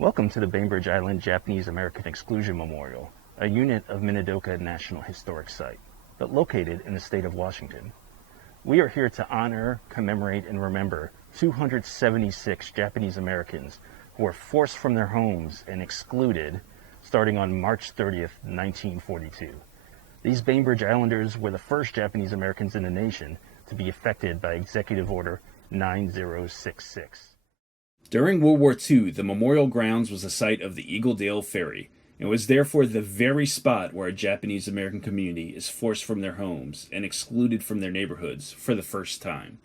Welcome to the Bainbridge Island Japanese American Exclusion Memorial, a unit of Minidoka National Historic Site, but located in the state of Washington. We are here to honor, commemorate, and remember 276 Japanese Americans who were forced from their homes and excluded starting on March 30th, 1942. These Bainbridge Islanders were the first Japanese Americans in the nation to be affected by Executive Order 9066. During World War II, the memorial grounds was the site of the Eagledale Ferry, and was therefore the very spot where a Japanese American community is forced from their homes and excluded from their neighborhoods for the first time.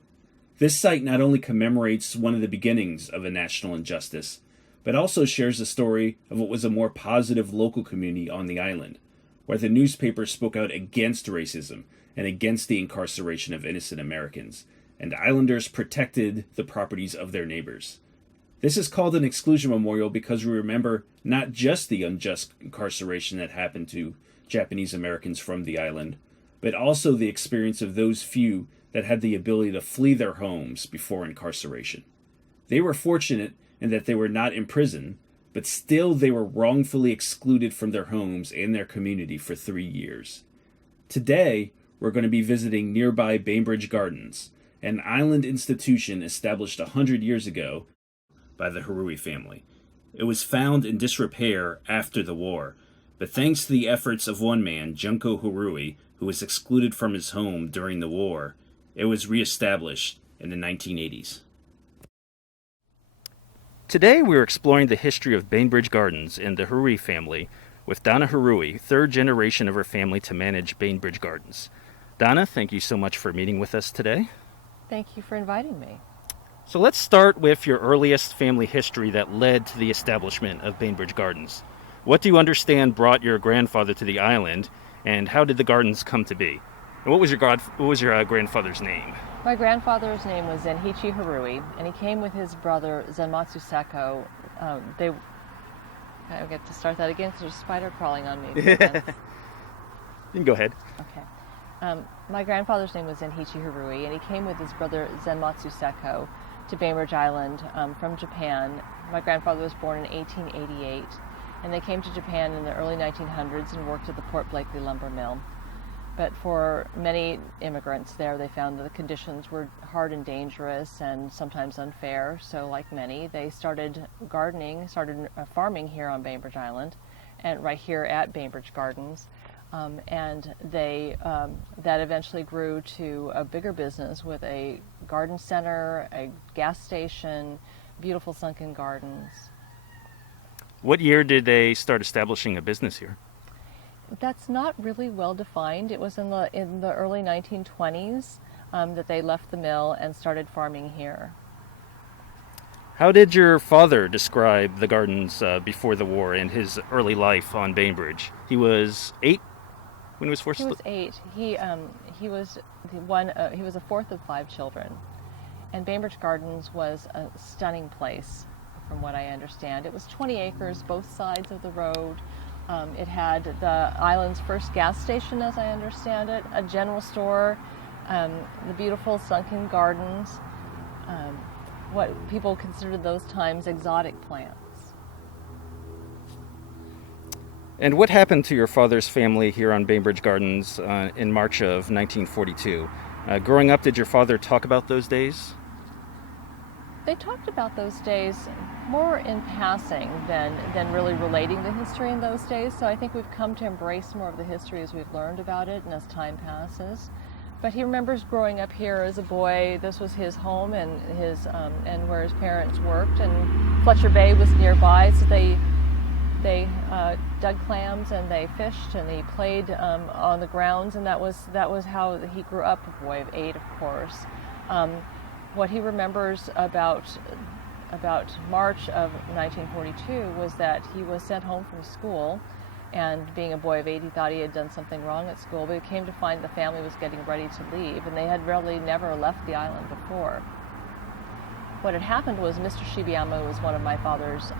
This site not only commemorates one of the beginnings of a national injustice, but also shares the story of what was a more positive local community on the island, where the newspaper spoke out against racism and against the incarceration of innocent Americans, and islanders protected the properties of their neighbors. This is called an exclusion memorial because we remember not just the unjust incarceration that happened to Japanese Americans from the island, but also the experience of those few that had the ability to flee their homes before incarceration. They were fortunate in that they were not in prison, but still they were wrongfully excluded from their homes and their community for 3 years. Today, we're going to be visiting nearby Bainbridge Gardens, an island institution established 100 years ago by the Harui family. It was found in disrepair after the war, but thanks to the efforts of one man, Junkoh Harui, who was excluded from his home during the war, it was reestablished in the 1980s. Today we are exploring the history of Bainbridge Gardens and the Harui family with Donna Harui, third generation of her family to manage Bainbridge Gardens. Donna, thank you so much for meeting with us today. Thank you for inviting me. So let's start with your earliest family history that led to the establishment of Bainbridge Gardens. What do you understand brought your grandfather to the island, and how did the gardens come to be? And what was your grandfather's name? My grandfather's name was Zenhichi Harui, and he came with his brother Zenmatsu Seko. I get to start that again because there's a spider crawling on me. You can go ahead. Okay. My grandfather's name was Zenhichi Harui, and he came with his brother Zenmatsu Seko to Bainbridge Island from Japan. My grandfather was born in 1888, and they came to Japan in the early 1900s and worked at the Port Blakely lumber mill. But for many immigrants there, they found that the conditions were hard and dangerous and sometimes unfair. So like many, they started farming here on Bainbridge Island and right here at Bainbridge Gardens. And that eventually grew to a bigger business with a garden center, a gas station, beautiful sunken gardens. What year did they start establishing a business here? That's not really well defined. It was in the early 1920s that they left the mill and started farming here. How did your father describe the gardens before the war and his early life on Bainbridge? He was 8 when he was forced. He was 8. He was a fourth of 5 children, and Bainbridge Gardens was a stunning place, from what I understand. It was 20 acres, both sides of the road. It had the island's first gas station, as I understand it, a general store, the beautiful sunken gardens, what people considered those times exotic plants. And what happened to your father's family here on Bainbridge Gardens in March of 1942? Growing up, did your father talk about those days? They talked about those days more in passing than really relating the history in those days. So I think we've come to embrace more of the history as we've learned about it and as time passes. But he remembers growing up here as a boy. This was his home and and where his parents worked. And Fletcher Bay was nearby, so they dug clams and they fished and he played on the grounds, and that was how he grew up. A boy of 8, of course. What he remembers about March of 1942 was that he was sent home from school, and being a boy of 8, he thought he had done something wrong at school, but he came to find the family was getting ready to leave, and they had really never left the island before. What had happened was Mr. Shibiyama, who was one of my father's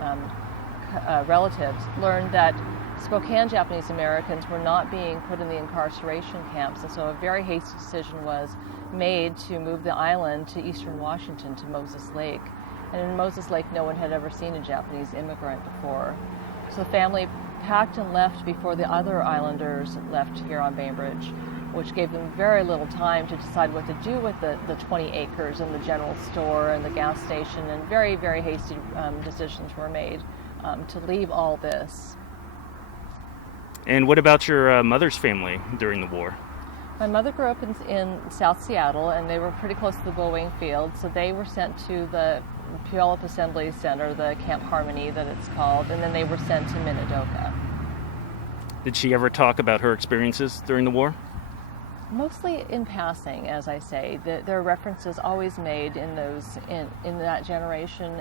relatives, learned that Spokane Japanese Americans were not being put in the incarceration camps, and so a very hasty decision was made to move the island to eastern Washington, to Moses Lake. And in Moses Lake, no one had ever seen a Japanese immigrant before. So the family packed and left before the other islanders left here on Bainbridge, which gave them very little time to decide what to do with the 20 acres and the general store and the gas station, and very, very hasty decisions were made to leave all this. And what about your mother's family during the war? My mother grew up in South Seattle, and they were pretty close to the Boeing field, so they were sent to the Puyallup Assembly Center, the Camp Harmony that it's called, and then they were sent to Minidoka. Did she ever talk about her experiences during the war? Mostly in passing, as I say. There are references always made in that generation,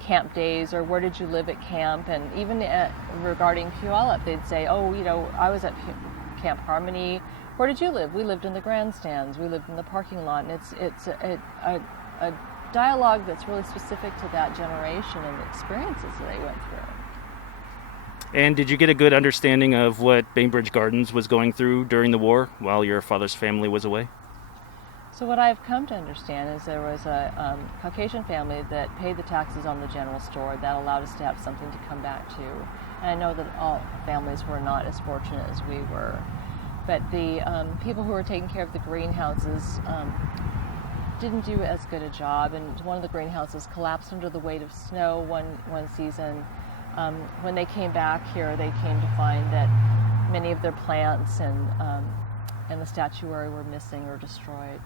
camp days, or where did you live at camp, and even regarding Puyallup, they'd say, oh, I was at Camp Harmony. Where did you live? We lived in the grandstands. We lived in the parking lot. And it's a dialogue that's really specific to that generation and the experiences that they went through. And did you get a good understanding of what Bainbridge Gardens was going through during the war while your father's family was away? So what I've come to understand is there was a Caucasian family that paid the taxes on the general store that allowed us to have something to come back to. And I know that all families were not as fortunate as we were. But the people who were taking care of the greenhouses didn't do as good a job, and one of the greenhouses collapsed under the weight of snow one season. When they came back here, they came to find that many of their plants and the statuary were missing or destroyed.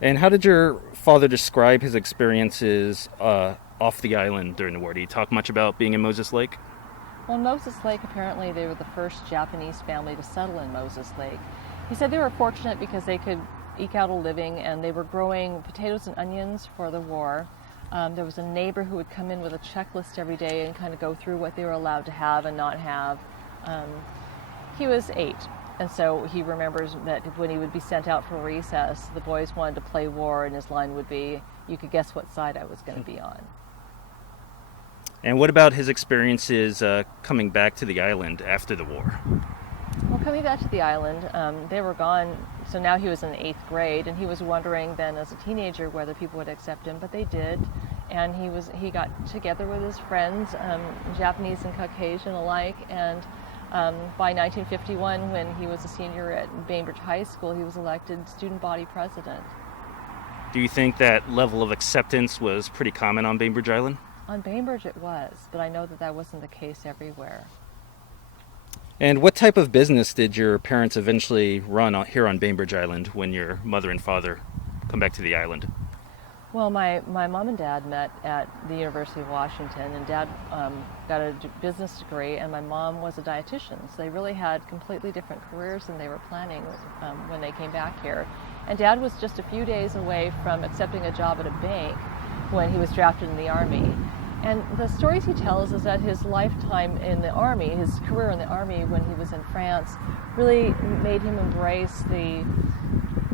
And how did your father describe his experiences off the island during the war? Did he talk much about being in Moses Lake? Well, Moses Lake, apparently they were the first Japanese family to settle in Moses Lake. He said they were fortunate because they could eke out a living, and they were growing potatoes and onions for the war. There was a neighbor who would come in with a checklist every day and kind of go through what they were allowed to have and not have. He was 8, and so he remembers that when he would be sent out for recess, the boys wanted to play war, and his line would be, "You could guess what side I was going to be on." And what about his experiences coming back to the island after the war? Well, coming back to the island, they were gone, so now he was in 8th grade, and he was wondering then as a teenager whether people would accept him, but they did. And he got together with his friends, Japanese and Caucasian alike, and by 1951, when he was a senior at Bainbridge High School, he was elected student body president. Do you think that level of acceptance was pretty common on Bainbridge Island? On Bainbridge it was, but I know that that wasn't the case everywhere. And what type of business did your parents eventually run here on Bainbridge Island when your mother and father come back to the island? Well, my mom and dad met at the University of Washington, and Dad got a business degree, and my mom was a dietitian. So they really had completely different careers than they were planning when they came back here. And Dad was just a few days away from accepting a job at a bank when he was drafted in the Army. And the stories he tells is that his lifetime in the Army, his career in the Army when he was in France, really made him embrace the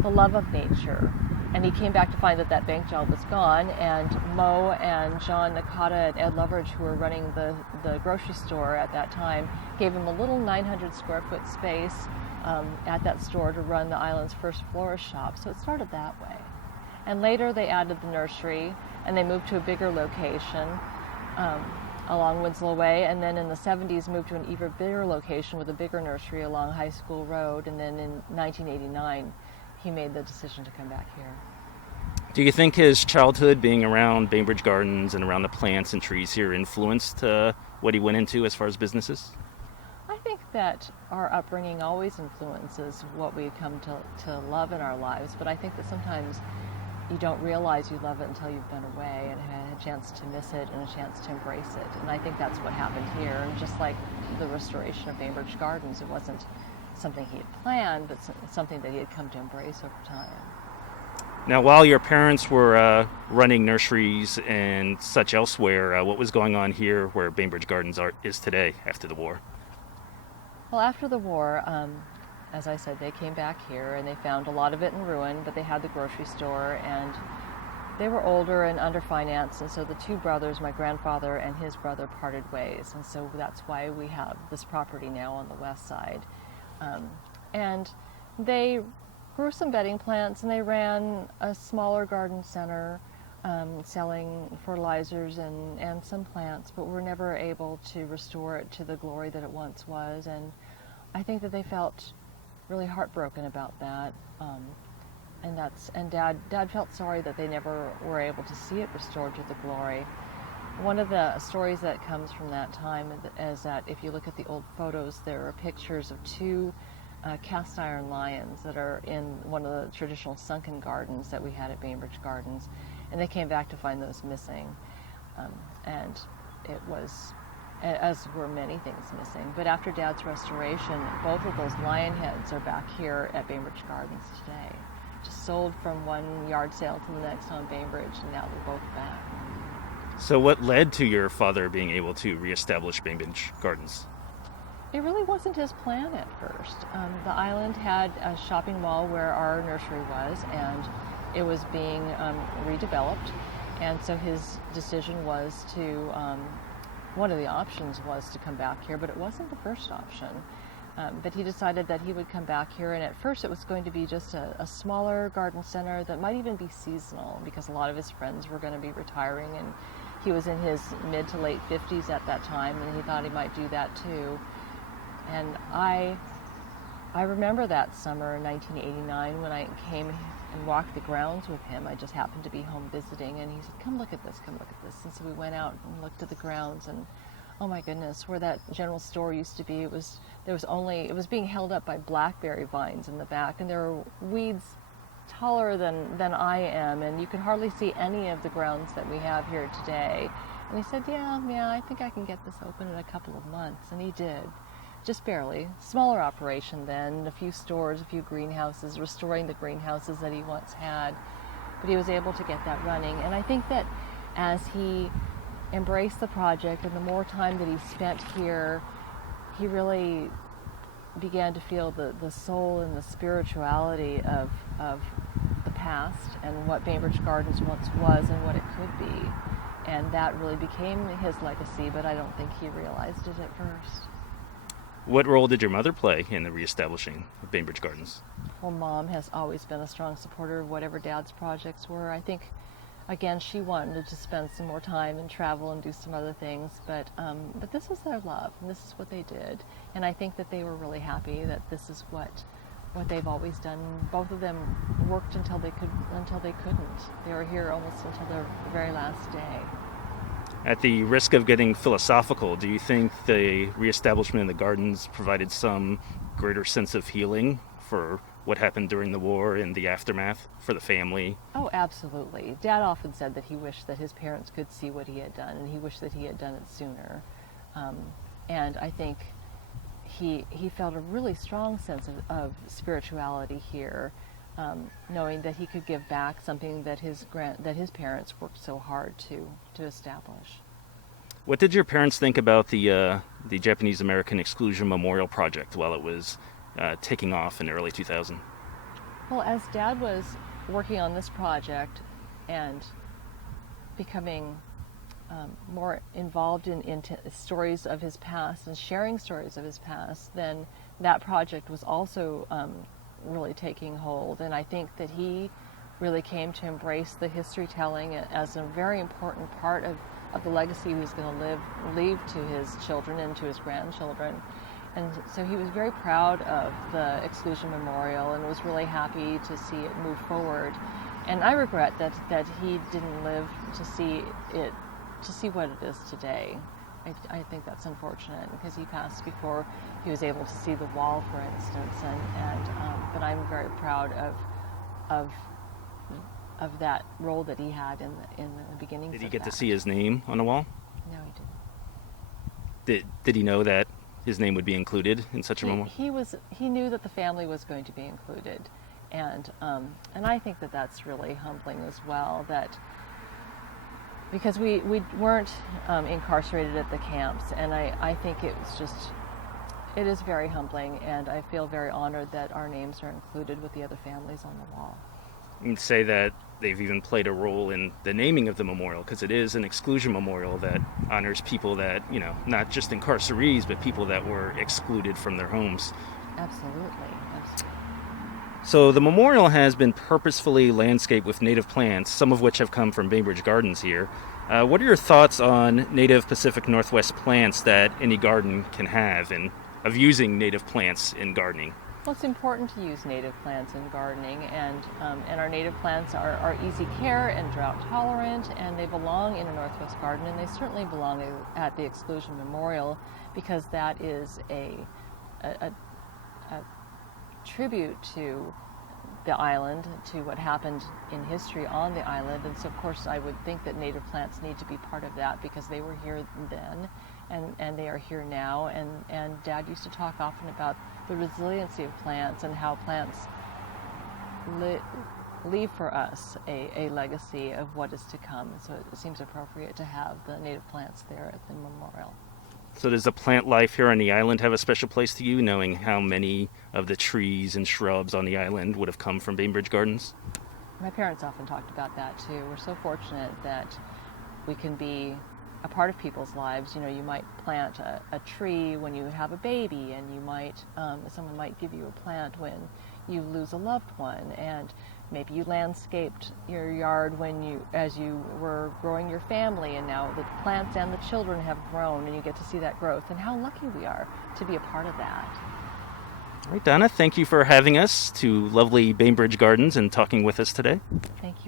love of nature. And he came back to find that bank job was gone, and Mo and John Nakata and Ed Loveridge, who were running the grocery store at that time, gave him a little 900 square foot space at that store to run the island's first florist shop. So it started that way. And later they added the nursery, and they moved to a bigger location along Winslow Way, and then in the 70s moved to an even bigger location with a bigger nursery along High School Road, and then in 1989 he made the decision to come back here. Do you think his childhood being around Bainbridge Gardens and around the plants and trees here influenced what he went into as far as businesses? I think that our upbringing always influences what we come to love in our lives, but I think that sometimes you don't realize you love it until you've been away and had a chance to miss it and a chance to embrace it. And I think that's what happened here. And just like the restoration of Bainbridge Gardens, it wasn't something he had planned, but something that he had come to embrace over time. Now, while your parents were running nurseries and such elsewhere, what was going on here where Bainbridge Gardens is today after the war? Well, after the war, as I said, they came back here and they found a lot of it in ruin, but they had the grocery store, and they were older and underfinanced, and so the two brothers, my grandfather and his brother, parted ways, and so that's why we have this property now on the west side. And they grew some bedding plants, and they ran a smaller garden center selling fertilizers and some plants, but were never able to restore it to the glory that it once was. And I think that they felt really heartbroken about that. And Dad felt sorry that they never were able to see it restored to the glory. One of the stories that comes from that time is that if you look at the old photos, there are pictures of two cast iron lions that are in one of the traditional sunken gardens that we had at Bainbridge Gardens, and they came back to find those missing. And it was, as were many things missing. But after Dad's restoration, both of those lion heads are back here at Bainbridge Gardens today. Just sold from one yard sale to the next on Bainbridge, and now they're both back. So what led to your father being able to reestablish Bainbridge Gardens? It really wasn't his plan at first. The island had a shopping mall where our nursery was, and it was being redeveloped. And so his decision was to, one of the options was to come back here, but it wasn't the first option. But he decided that he would come back here, and at first it was going to be just a smaller garden center that might even be seasonal, because a lot of his friends were going to be retiring, and he was in his mid to late 50s at that time, and he thought he might do that too. And I remember that summer in 1989 when I came and walked the grounds with him. I just happened to be home visiting, and he said, "Come look at this, come look at this." And so we went out and looked at the grounds, and oh my goodness, where that general store used to be, it was being held up by blackberry vines in the back, and there were weeds taller than I am, and you could hardly see any of the grounds that we have here today. And he said, yeah, I think I can get this open in a couple of months. And he did, just barely. Smaller operation then, a few stores, a few greenhouses, restoring the greenhouses that he once had. But he was able to get that running. And I think that as he embraced the project and the more time that he spent here, he really began to feel the soul and the spirituality of the past and what Bainbridge Gardens once was and what it could be. And that really became his legacy, but I don't think he realized it at first. What role did your mother play in the reestablishing of Bainbridge Gardens? Well, Mom has always been a strong supporter of whatever Dad's projects were. I think, again, she wanted to spend some more time and travel and do some other things, but this was their love, and this is what they did. And I think that they were really happy that this is what they've always done. Both of them worked until they couldn't. They were here almost until their very last day. At the risk of getting philosophical, do you think the reestablishment of the gardens provided some greater sense of healing for what happened during the war and the aftermath for the family? Oh, absolutely. Dad often said that he wished that his parents could see what he had done, and he wished that he had done it sooner. And I think he felt a really strong sense of spirituality here, knowing that he could give back something that his parents worked so hard to establish. What did your parents think about the Japanese American Exclusion Memorial Project while it was taking off in early 2000? Well, as Dad was working on this project and becoming more involved in stories of his past and sharing stories of his past, then that project was also really taking hold. And I think that he really came to embrace the history telling as a very important part of the legacy he was going to leave to his children and to his grandchildren. And so he was very proud of the Exclusion Memorial and was really happy to see it move forward. And I regret that he didn't live to see what it is today. I think that's unfortunate because he passed before he was able to see the wall, for instance. But I'm very proud of that role that he had in the beginnings. Did he get to see his name on the wall? No, he didn't. Did he know that his name would be included in such a memorial? He knew that the family was going to be included, and I think that that's really humbling as well. That because we weren't incarcerated at the camps, and I think it is very humbling, and I feel very honored that our names are included with the other families on the wall. You can say that they've even played a role in the naming of the memorial, because it is an exclusion memorial that honors people that, not just incarcerees, but people that were excluded from their homes. Absolutely. So the memorial has been purposefully landscaped with native plants, some of which have come from Bainbridge Gardens here. What are your thoughts on native Pacific Northwest plants that any garden can have, and of using native plants in gardening? Well, it's important to use native plants in gardening, and our native plants are easy care and drought tolerant, and they belong in a Northwest garden, and they certainly belong at the Exclusion Memorial, because that is a tribute to the island, to what happened in history on the island. And so of course I would think that native plants need to be part of that, because they were here then and they are here now, and Dad used to talk often about the resiliency of plants and how plants leave for us a legacy of what is to come. So it seems appropriate to have the native plants there at the memorial. So does the plant life here on the island have a special place to you, knowing how many of the trees and shrubs on the island would have come from Bainbridge Gardens? My parents often talked about that too. We're so fortunate that we can be a part of people's lives. You know, you might plant a tree when you have a baby, and you might someone might give you a plant when you lose a loved one, and maybe you landscaped your yard as you were growing your family, and now the plants and the children have grown, and you get to see that growth, and how lucky we are to be a part of that. All right, Donna, thank you for having us to lovely Bainbridge Gardens and talking with us today. Thank you.